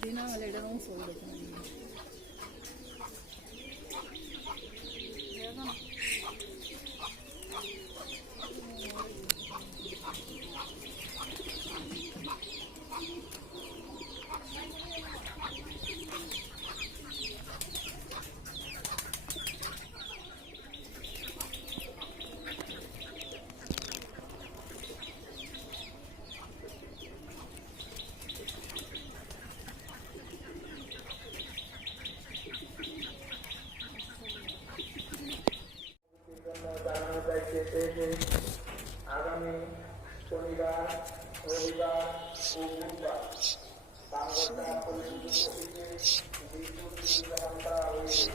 ದಿನ ಇಡೋದು ಹೋಗ್ಬೇಕು ನನಗೆ আগামী শনিবার রবিবার ও বুধবার বাংলা পর্যন্ত বিদ্যুৎ নির্ধারণ করা হয়েছে।